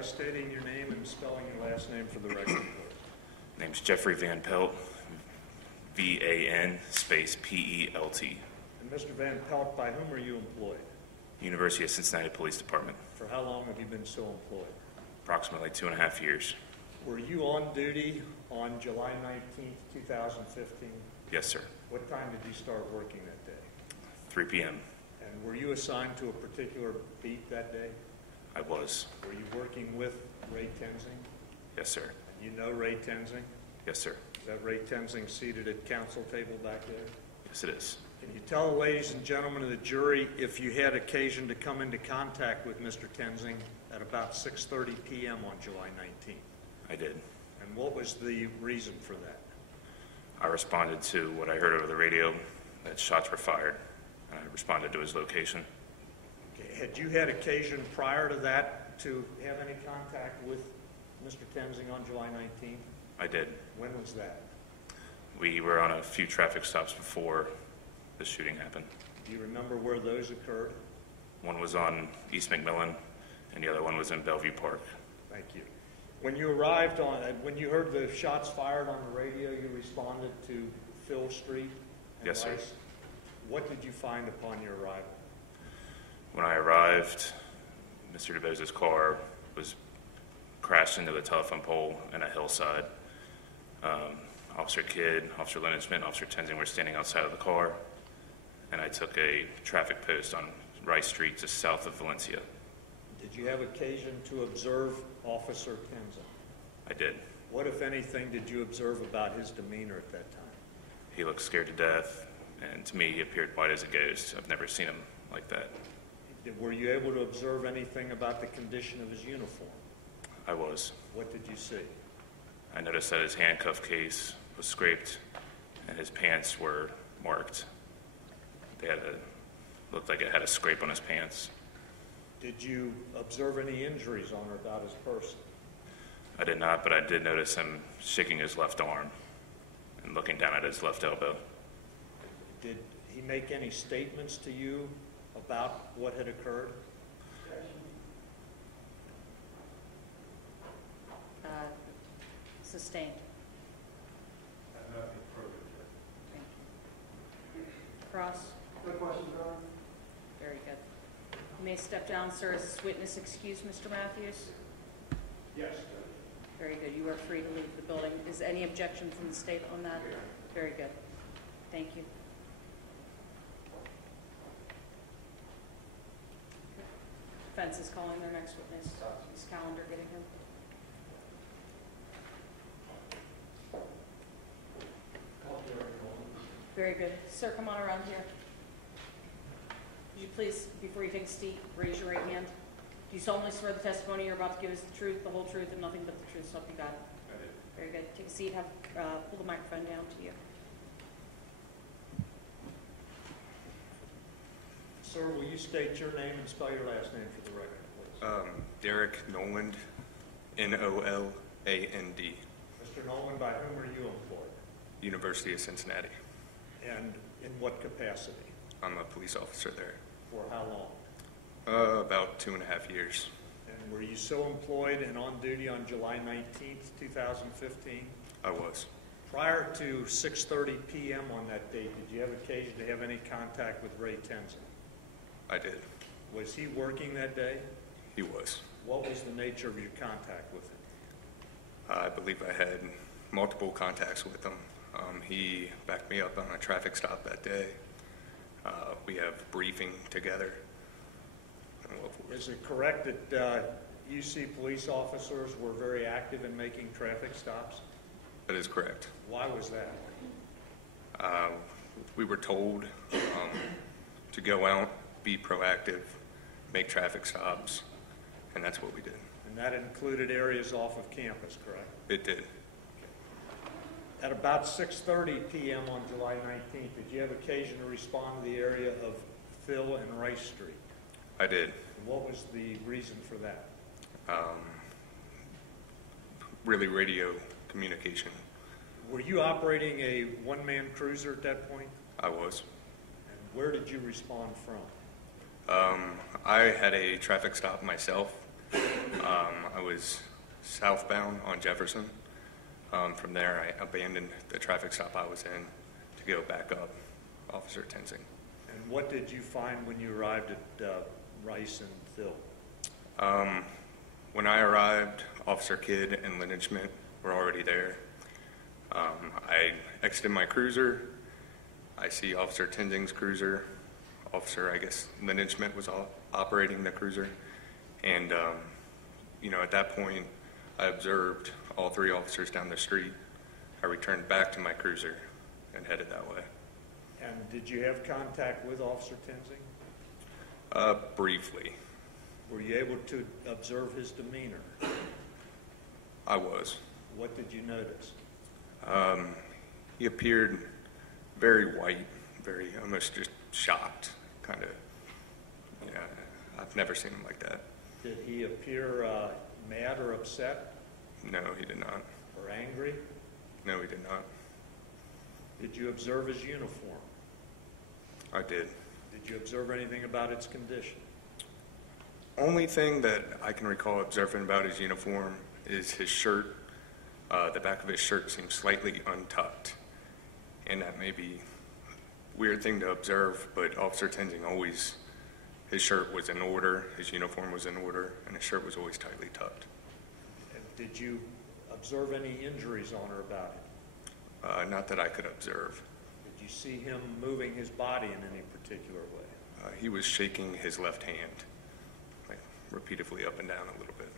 by stating your name and spelling your last name for the record, please. Name's Jeffrey Van Pelt, V-A-N space P-E-L-T. And Mr. Van Pelt, by whom are you employed? University of Cincinnati Police Department. For how long have you been so employed? Approximately 2.5 years. Were you on duty on July 19th, 2015? Yes, sir. What time did you start working that day? 3 p.m. And were you assigned to a particular beat that day? I was. Were you working with Ray Tenzing? Yes, sir. And you know Ray Tenzing? Yes, sir. Is that Ray Tenzing seated at council table back there? Yes, it is. Can you tell the ladies and gentlemen of the jury if you had occasion to come into contact with Mr. Tenzing at about 6:30 p.m. on July 19th? I did. And what was the reason for that? I responded to what I heard over the radio, that shots were fired. I responded to his location. Okay. Had you had occasion prior to that to have any contact with Mr. Tenzing on July 19th? I did. When was that? We were on a few traffic stops before the shooting happened. Do you remember where those occurred? One was on East McMillan, and the other one was in Bellevue Park. Thank you. When you arrived when you heard the shots fired on the radio, you responded to Phil Street and Yes, sir. Rice. What did you find upon your arrival? When I arrived, Mr. DuBose's car was crashed into the telephone pole in a hillside. Officer Kidd, Officer Lenishman, Officer Tenzing were standing outside of the car, and I took a traffic post on Rice Street just south of Valencia. Did you have occasion to observe Officer Tenzing? I did. What, if anything, did you observe about his demeanor at that time? He looked scared to death, and to me he appeared white as a ghost. I've never seen him like that. Were you able to observe anything about the condition of his uniform? I was. What did you see? I noticed that his handcuff case was scraped and his pants were marked. Looked like it had a scrape on his pants. Did you observe any injuries on or about his person? I did not, but I did notice him shaking his left arm and looking down at his left elbow. Did he make any statements to you about what had occurred? Sustained. Thank you. Cross. No questions, Your Honor. Very good. You may step down, sir. Is this witness excused, Mr. Matthews? Yes. Very good. You are free to leave the building. Is any objection from the state on that? Very good. Thank you. Defense is calling their next witness. Is Calendar getting him? Very good. Sir, come on around here. Would you please, before you take a seat, raise your right hand? Do you solemnly swear the testimony you're about to give is the truth, the whole truth, and nothing but the truth, so help you God? I did. Very good. Take a seat. Pull the microphone down to you. Sir, will you state your name and spell your last name for the record, please? Derek Noland, N-O-L-A-N-D, Mr. Nolan, by whom are you employed? University of Cincinnati. And in what capacity? I'm a police officer there. For how long? About 2.5 years. And were you so employed and on duty on July 19th, 2015? I was. Prior to 6:30 p.m. on that date, did you have occasion to have any contact with Ray Tenzing? I did. Was he working that day? He was. What was the nature of your contact with him? I believe I had multiple contacts with him. He backed me up on a traffic stop that day. We have briefing together. Is it correct that UC police officers were very active in making traffic stops? That is correct. Why was that? We were told to go out, be proactive, make traffic stops, and that's what we did. And that included areas off of campus, correct? It did. At about 6:30 p.m. on July 19th, did you have occasion to respond to the area of Phil and Rice Street? I did. And what was the reason for that? Really radio communication. Were you operating a one-man cruiser at that point? I was. And where did you respond from? I had a traffic stop myself, I was southbound on Jefferson. From there, I abandoned the traffic stop I was in to go back up Officer Tenzing. And what did you find when you arrived at Rice and Phil? When I arrived, Officer Kidd and Lieutenant Schmidt were already there. I exited my cruiser. I see Officer Tenzing's cruiser. Officer, I guess, Lieutenant Schmidt was operating the cruiser. And, at that point, I observed all three officers down the street. I returned back to my cruiser and headed that way. And did you have contact with Officer Tenzing? Briefly. Were you able to observe his demeanor? I was. What did you notice? He appeared very white, very almost just shocked, kind of. I've never seen him like that. Did he appear mad or upset No, he did not. or angry? No, he did not. Did you observe his uniform? I did. Did you observe anything about its condition? Only thing that I can recall observing about his uniform is his shirt. The back of his shirt seems slightly untucked. And that may be a weird thing to observe, but Officer Tenzing always, his shirt was in order, his uniform was in order, and his shirt was always tightly tucked. And did you observe any injuries on or about him? Not that I could observe. Did you see him moving his body in any particular way? He was shaking his left hand, like repeatedly up and down a little bit.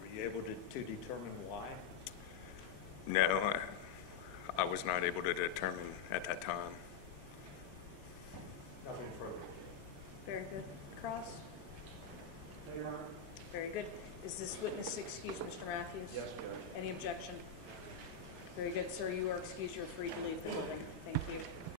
Were you able to determine why? No, I was not able to determine at that time. Nothing further. Very good. Cross? No, Your Honor. Very good. Is this witness excused, Mr. Matthews? Yes, Judge. Any objection? Very good, sir. You are excused. You're free to leave the building. Thank you.